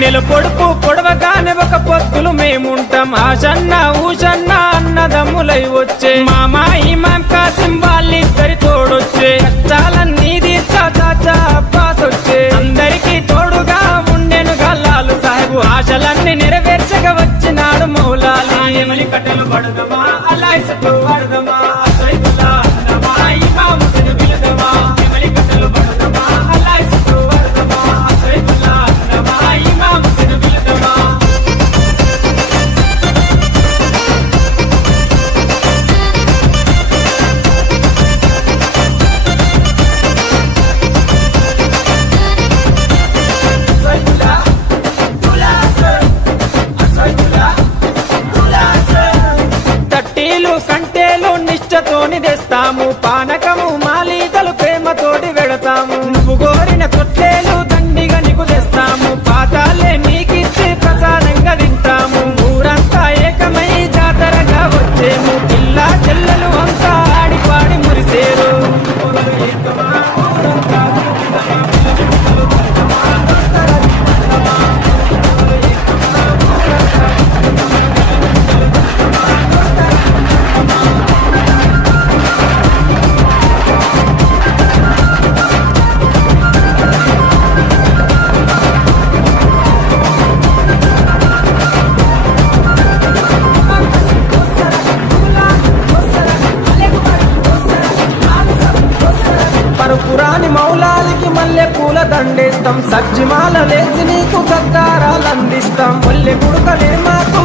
నెల పొడుపు పొడవగానే ఒక పొత్తులు మేముంటాం ఆశన్న ఊషన్న అన్నదమ్ములై వచ్చే మామా ఇమాం కాసిం వాళ్ళిద్దరి తోడొచ్చే కష్టాలన్నీ తీర్చా చాచా అబ్బాస్ వచ్చే అందరికీ తోడుగా ఉండెను గల్లాలు సాహెబు ఆశలన్నీ నెరవేర్చక వచ్చినాడు మౌలాలి ఎమలి కట్టెలు పడదమా అల్లాయిసతో పడదమా సైదుల్లా అన్నమా ఇమాం హుసేన్ పిలుదమా ఎమలి కట్టెలు పడదమా అల్లాయిసతో పడదమా సైదుల్లా అన్నమా ఇమాం హుసేన్ పిలుదమా తట్టీలు కంటేలు నిష్టతోని తెస్తాము పానకము మాలీతలు ప్రేమతోటి వెడతాము నువ్వు కోరిన తొట్టేలు దండిగా నీకు తెస్తాము పాతాలే నీకిచ్చి ప్రసాదంగా తింటాము ఊరంతా ఏకమై జాతరగా వచ్చేము పిల్లా చెల్లెలు అంతా ఆడి పాడి మురిసేరు పరుపురాని మౌలాలికి మల్లె పూల దండేస్తాం సజ్జిమాల లేచి నీకు సత్కారాలు అందిస్తాం మల్లె గుడకలే మాకు